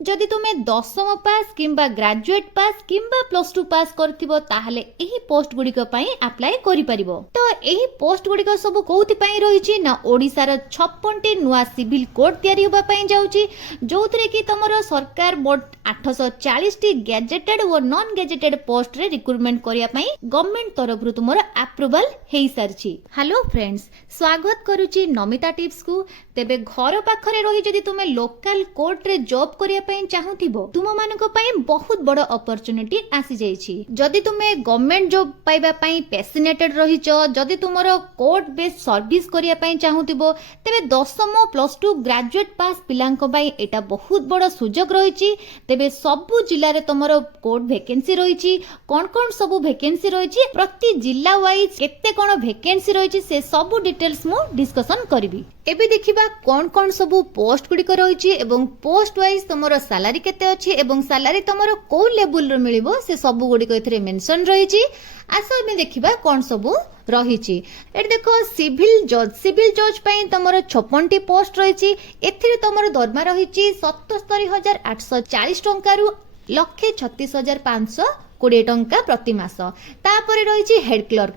जदि तुमे दशम पास किंबा ग्रेजुएट पास किंबा प्लस टू पास करथिबो ताहले एही पोस्ट गुड़िक अप्लाई करि परिबो। तो एही पोस्ट गुड़िक सब कोउथि पई रहिछि ना ओडिसा र 56 टी नुआ सिविल कोड तयारी होबा पई जाउछि, जोथरे कि तमरो सरकार मोट 840 टी गैजेटेड और नॉन गैजेटेड पोस्ट रे रिक्रूटमेंट करिया पई गवर्नमेंट तरफ रु तुमरो अप्रूवल हेई सारछि। हेलो फ्रेंड्स, स्वागत करूछि नमिता टिप्स को। तेबे घर पाखरे रही जदि तुमे लोकल कोर्ट रे जॉब करिया पई चाहुथिबो, तुम मानको पई बहुत बड़ अपॉर्चुनिटी आसी जाईछि। जदि तुमे गवर्नमेंट जॉब पाइबा पई पैशनेटेड रहिचो, जदि तुमरो कोर्ट बेस्ड सर्विस करिया पई चाहुथिबो, तेबे दशम प्लस टू ग्रेजुएट पास पिलांको पई एटा बहुत बड़ सुजोग रहिछि। तेबे सबु जिल्ला रे तुमरो कोर्ट वैकेंसी रहिछि। कोन सबु वैकेंसी रहिछि, प्रति जिल्ला वाइज केते कोन वैकेंसी रहिछि, से सबु डिटेल्स मु डिस्कशन करबी। एबे देखिबा कोन सबु पोस्ट गुडी रहिछि एवं पोस्ट वाइज तुमरो सैलरी केते अछि एवं सैलरी तुमरो को लेवल रो मिलिबो, से सबु गुडी एथिरे मेंशन रहिछि। आसो एमे देखिबा कोन सबु रहिछि। एट देखो सिविल जज पई तुमरो 56 टी पोस्ट रहिछि। एथिरे तुमरो दरमा रहिछि 77840 टंका रु 1,36,520 टंका प्रति मास। तापरे रहिछि हेड क्लर्क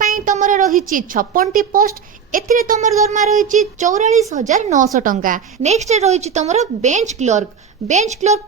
पई तुमरो रहिछि 56 टी पोस्ट। एथिरे तुमरो दरमा रहिछि 44,900 टंका। नेक्स्ट रहिछि तुमरो बेंच क्लर्क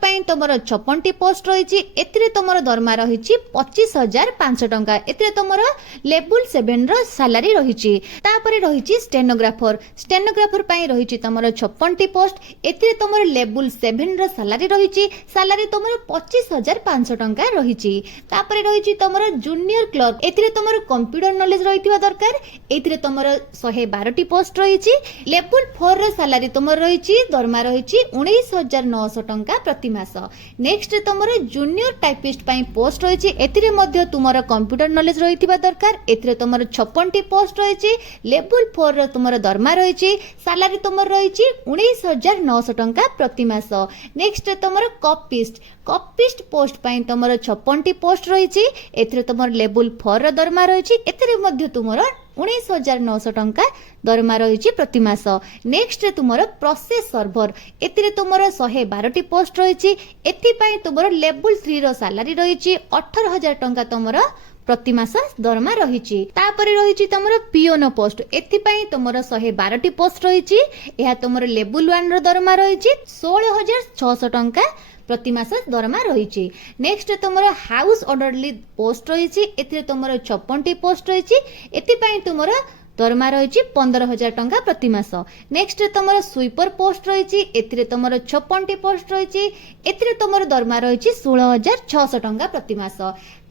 पई तुमरो 56 टी पोस्ट रहिछि। एथिरे तुमरो दरमा रहिछि 25,500 टंका। एथिरे तुमरो लेवल 7 रो सैलरी रहिछि। तापरे रहिछि स्टेनोग्राफर पई रहिछि तुमरो 56 टी पोस्ट। एथिरे तुमरो लेवल 7 रो सैलरी रहिछि। सैलरी तुमरो 25,500 टंका रहिछि। तापरे रहिछि तुमरो जूनियर क्लर्क। एथिरे तुमरो कंप्यूटर नॉलेज रहितबा दरकार। एथिरे तुमरो 112 टी पोस्ट रहिछि। लेवल 4 रो सैलरी तुमरो रहिछि, दरमा रहिछि 19,900 टंका प्रति मास। नेक्स्ट तुमरो जूनियर टाइपिस्ट पई पोस्ट रहिछि। एथिरे मध्ये तुमरो कंप्यूटर नॉलेज रहितबा दरकार। एथिरे तुमरो 56 टी पोस्ट रहिछि। लेवल 4 रो तुमरो दरमा रहिछि। सैलरी तुमरो रहिछि 19,900 टंका प्रति मास। नेक्स्ट तुमरो कॉपिस्ट पोस्ट पई तुमरो 56 टी पोस्ट रहिछि। एथिरे तुमरो लेवल 4 रो दरमा रहिछि। एथिरे मध्ये तुमरो 19,900 टंका दरमा रहिछि प्रति मास। नेक्स्ट तुमरो प्रोसेस सर्वर। एथिरे तुमरो 112 टी पोस्ट रहिछि। एथि पई तुमरो लेवल 3 रो सैलरी रहिछि 18,000 टंका तुमरो प्रति मास दरमा रहिछि। तापरे रहिछि तुमरो पियोनो पोस्ट। एथि पई तुमरो 112 टी पोस्ट रहिछि। एहा तुमरो लेवल 1 रो दरमा रहिछि 16,600 टंका प्रति मास दरमा रहिछि। नेक्स्ट तुमरो हाउस ऑर्डरली पोस्ट रहिछि। एथिरे तुमरो 56 टी पोस्ट रहिछि। एथि पई तुमरो दरमा रहिछि 15,000 टंका प्रति मास। नेक्स्ट तुमरो स्वीपर पोस्ट रहिछि। एथिरे तुमरो 56 टी पोस्ट रहिछि। एथिरे तुमरो दरमा रहिछि 16,600 टंका प्रति मास।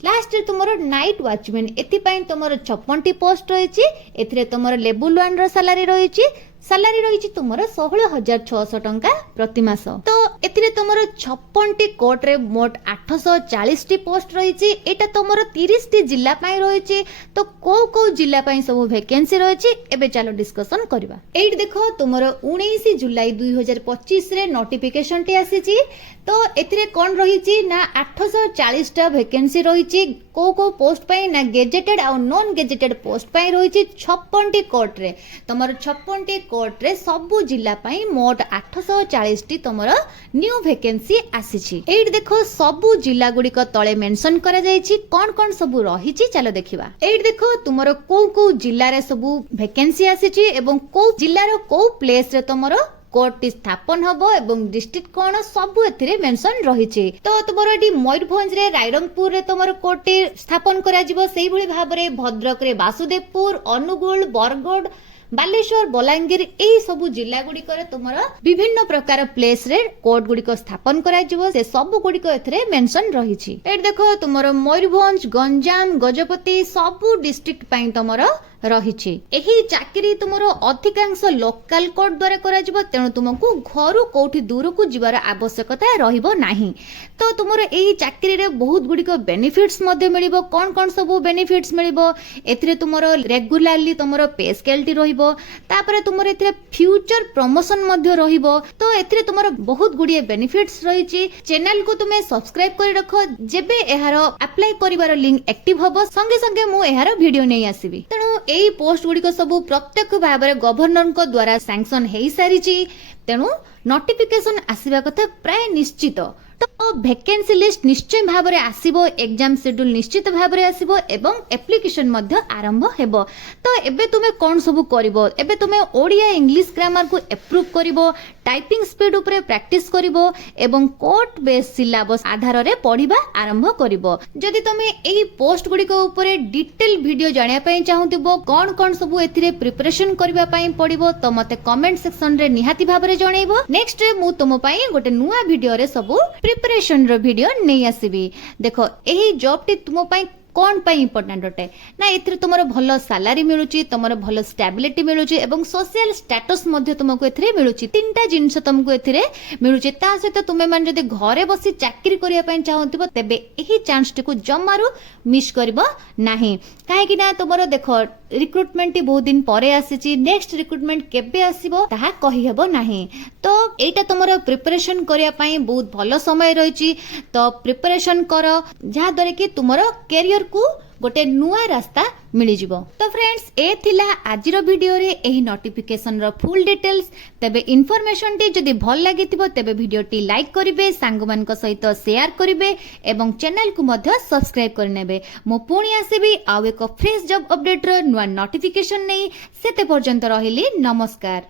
लास्ट तुमरो नाइट वॉचमैन। एथि पई तुमरो 56 टी पोस्ट रहिछि। एथिरे तुमरो लेवल 1 रो सैलरी रहिछि। सैलरी रहिछि तुमरो 16,600 टंका प्रति मास। तो एथिरे तुमरो 56 टी कोर्ट रे मोट 840 टी पोस्ट रहिछि। एटा तुमरो 30 टी जिल्ला पई रहिछि। तो को जिल्ला पई सब वैकेंसी रहिछि, एबे चलो डिस्कशन करबा। एट देखो तुमरो 19 जुलाई 2025 रे नोटिफिकेशन टी आसीछि। तो एथिरे कोन रहिछि ना 840 टा वैकेंसी रहिछि। को पोस्ट पई ना गेजेटेड आ नॉन गेजेटेड पोस्ट पई रहिछि 56 टी कोर्ट रे। तुमरो 56 टी कोर्ट रे सबु जिल्ला पई मोट 840 टी तुमरो न्यू वैकेंसी आसीछि। एट देखो सबु जिल्ला गुडी को तळे मेंशन करा जाईछि कोन सबु रहिछि। चलो देखिबा। एट देखो तुमरो को जिल्ला रे सबु वैकेंसी आसीछि एवं को जिल्ला रो को प्लेस रे तुमरो कोर्ट स्थापन हबो एवं डिस्ट्रिक्ट कोन सबु एथिरे मेंशन रहिछि। तो तुमरो एटी मयूरभंज रे रायरंगपुर रे तुमरो कोर्ट स्थापन करा जिवो। सेही भली भाबरे भद्रक रे वासुदेवपुर, अनुगुल, बरगड, बालेश्वर, बलांगीर एही सबु जिल्ला गुडी करे तुमरो विभिन्न प्रकार प्लेस रे कोर्ट गुडी को स्थापन करा जिवो। से सबु गुडी को एथिरे मेंशन रहिछि। एट देखो तुमरो मयूरभंज, गंजाम, गजपति सबु डिस्ट्रिक्ट पई तुमरो रहिछि। एही चाकरी तुमरो अधिकांश लोकल कोर्ट द्वारा करा जिवो। तेणु तुमको घरु कोठी दूर को जिबार आवश्यकता रहिबो नाही। तो तुमरो एही चाकरी रे बहुत गुडी को बेनिफिट्स मध्ये मिलिबो। कोन सबु बेनिफिट्स मिलिबो, एथिरे तुमरो रेगुलरली तुमरो पे स्केल टी रहिबो। तापरे तुमरो एथिरे फ्यूचर प्रमोशन मध्ये रहिबो। तो एथिरे तुमरो बहुत गुडी बेनिफिट्स रहिछि। चैनल को तुमे सब्सक्राइब करि रखो। जेबे एहारो अप्लाई करिवार लिंक एक्टिव हबो, संगे संगे मु एहारो वीडियो नै आसीबी। तेणु एही पोस्ट गुडी को सब प्रत्यक्ष भाबरे गवर्नर को द्वारा सैंक्शन हेई सारिछि। तेणु नोटिफिकेशन आसीबा कथा प्राय निश्चित। तो वैकेंसी लिस्ट निश्चय भाबरे आसीबो, एग्जाम शेड्यूल निश्चित भाबरे आसीबो एवं एप्लिकेशन मध्य आरंभ हेबो। तो एबे तुमे कोन सबु करिवो, एबे तुमे ओडिया इंग्लिश ग्रामर को अप्रूव करिवो, टाइपिंग स्पीड उपरे प्रैक्टिस करिवो एवं कोर्ट बेस सिलेबस आधार रे पढिबा आरंभ करिवो। जदि तुमे एही पोस्ट गुडी को उपरे डिटेल वीडियो जानिया पई चाहुतिबो, कोन कोन सबु एथिरे प्रिपरेशन करिबा पई पडिबो, तो मते कमेंट सेक्शन रे निहाती भाबरे जणैबो। नेक्स्ट रे मु तुम पई गोटे नुवा वीडियो रे सबु प्रिपरेशन रो वीडियो नहीं आसीबी। देखो एही जॉब टी तुम पई कौन पाई इंपोर्टेंट अटे ना, एथिरे तुमरो भलो सैलरी मिलुची, तुमरो भलो स्टेबिलिटी मिलुची एवं सोशल स्टेटस मध्य तुमको एथिरे मिलुची। तीनटा जिंस तुमको एथिरे मिलुची। ता सहित तुमे मान जदि घरे बसी चाकरी करिया पई चाहंतिबो तेबे एही चांस टिकु जम्मारू मिस करबो नाही। काहे कि ना तुमरो देखो रिक्रुटमेंट टी बहुत दिन परे आसीची, नेक्स्ट रिक्रुटमेंट केबे आसीबो ताहा कहि हेबो नाही। तो एटा तुमरो प्रिपरेशन करिया पई बहुत भलो समय रहिची। तो प्रिपरेशन करो जहा द्वारा कि तुमरो कैरियर को गोटे नुआ रास्ता मिली जिवो। तो फ्रेंड्स ए थिला आजिर वीडियो रे एही नोटिफिकेशन रो फुल डिटेल्स। तबे इन्फॉर्मेशन टी जदि भल लागिथिबो तेबे वीडियो टी लाइक करिवे, सांग मान को सहित शेयर करिवे एवं चैनल को मध्य सब्सक्राइब करनेबे। मो पुणी आसीबी आउ एक फ्रेश जॉब अपडेट रो नुआ नोटिफिकेशन नै। सेते पर्यंत रहिली नमस्कार।